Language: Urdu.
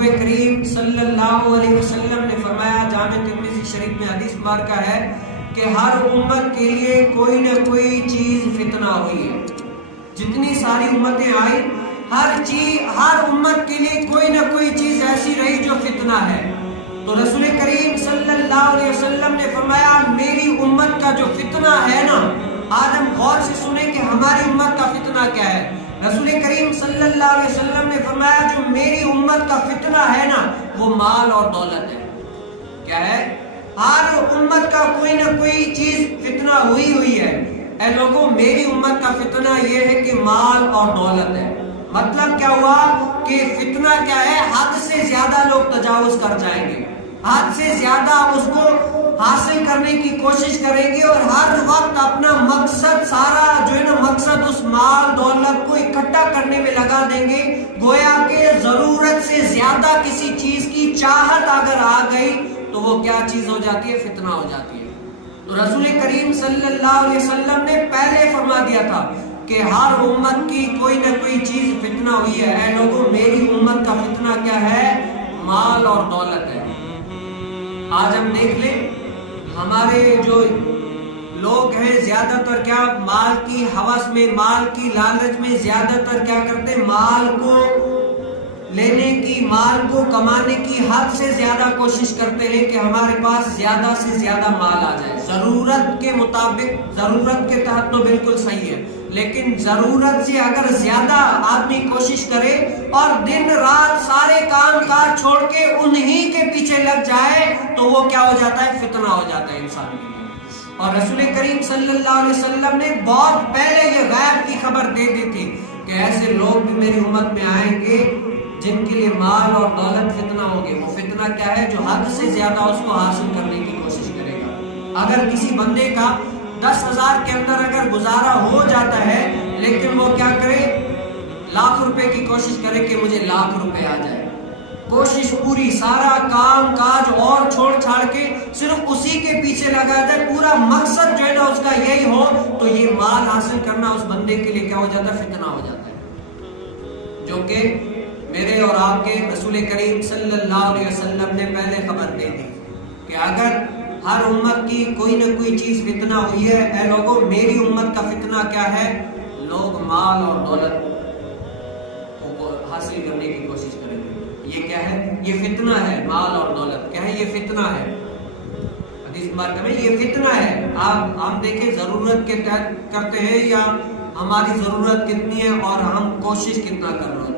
محبوب کریم صلی اللہ علیہ وسلم نے فرمایا، جامع ترمذی شریف میں حدیث مبارکہ ہے کہ ہر امت کے لیے کوئی نہ کوئی چیز فتنہ ہوئی ہے۔ جتنی ساری امتیں آئی، ہر امت کے لیے کوئی نہ کوئی چیز ایسی رہی جو فتنہ ہے۔ تو رسول کریم صلی اللہ علیہ وسلم نے فرمایا میری امت کا جو فتنہ ہے نا، آج ہم غور سے سنیں کہ ہماری امت کا فتنہ کیا ہے۔ رسول کریم صلی اللہ علیہ وسلم نے فرمایا جو میری امت کا فتنہ ہے نا وہ مال اور دولت ہے۔ کیا ہے؟ ہر امت کا کوئی نہ کوئی چیز فتنہ ہوئی ہے۔ اے لوگوں، میری امت کا فتنہ یہ ہے کہ مال اور دولت ہے۔ مطلب کیا ہوا کہ فتنہ کیا ہے؟ حد سے زیادہ لوگ تجاوز کر جائیں گے، حد سے زیادہ اس کو حاصل کرنے کی کوشش کریں گے، اور ہر وقت اپنا مقصد سارا جو ہے نا مقصد اس مال دولت کو اکٹھا کرنے میں لگا دیں گے۔ گویا کہ ضرورت سے زیادہ کسی چیز کی چاہت اگر آ گئی تو وہ کیا چیز ہو جاتی ہے؟ فتنہ ہو جاتی ہے۔ تو رسول کریم صلی اللہ علیہ وسلم نے پہلے فرما دیا تھا کہ ہر امت کی کوئی نہ کوئی چیز فتنہ ہوئی ہے۔ اے لوگوں، میری امت کا فتنہ کیا ہے؟ مال اور دولت ہے۔ آج ہم دیکھ لیں ہمارے جو لوگ ہیں زیادہ تر کیا مال کی ہوس میں، مال کی لالچ میں زیادہ تر کیا کرتے ہیں؟ مال کو لینے کی، مال کو کمانے کی حد سے زیادہ کوشش کرتے ہیں کہ ہمارے پاس زیادہ سے زیادہ مال آ جائے۔ ضرورت کے مطابق، ضرورت کے تحت تو بالکل صحیح ہے، لیکن ضرورت سے اگر زیادہ آدمی کوشش کرے اور دن رات سارے کام کاج چھوڑ کے انہی کے پیچھے لگ جائے تو وہ کیا ہو جاتا ہے؟ فتنہ ہو جاتا ہے انسان کے لیے۔ اور رسول کریم صلی اللہ علیہ وسلم نے بہت پہلے یہ غیب کی خبر دے دی تھی کہ ایسے لوگ بھی میری امت میں آئیں گے جن کے لیے مال اور دولت فتنہ ہوگی۔ وہ فتنہ کیا ہے؟ جو حد سے زیادہ اس کو حاصل کرنے کی کوشش کرے گا۔ اگر کسی بندے کا 10,000 کے اندر اگر گزارا ہو جاتا ہے، لیکن وہ کیا کرے؟ لاکھ روپے کی کوشش کرے کہ مجھے لاکھ روپے آ جائے، کوشش پوری، سارا کام کاج اور چھوڑ چھاڑ کے صرف اسی کے پیچھے لگا جائے، پورا مقصد جو ہے نا اس کا یہی ہو، تو یہ مال حاصل کرنا اس بندے کے لیے کیا ہو جاتا ہے؟ فتنہ ہو جاتا ہے، جو کہ میرے اور آپ کے رسول کریم صلی اللہ علیہ وسلم نے پہلے خبر دے دی کہ اگر ہر امت کی کوئی نہ کوئی چیز فتنہ ہوئی ہے، اے لوگوں، میری امت کا فتنہ کیا ہے؟ لوگ مال اور دولت کو حاصل کرنے کی کوشش کریں گے۔ یہ کیا ہے؟ یہ فتنہ ہے۔ مال اور دولت کیا ہے؟ یہ فتنہ ہے۔ حدیث مبارکہ میں یہ فتنہ ہے۔ آپ ہم دیکھیں ضرورت کے تحت کرتے ہیں یا ہماری ضرورت کتنی ہے اور ہم کوشش کتنا کر رہے ہیں۔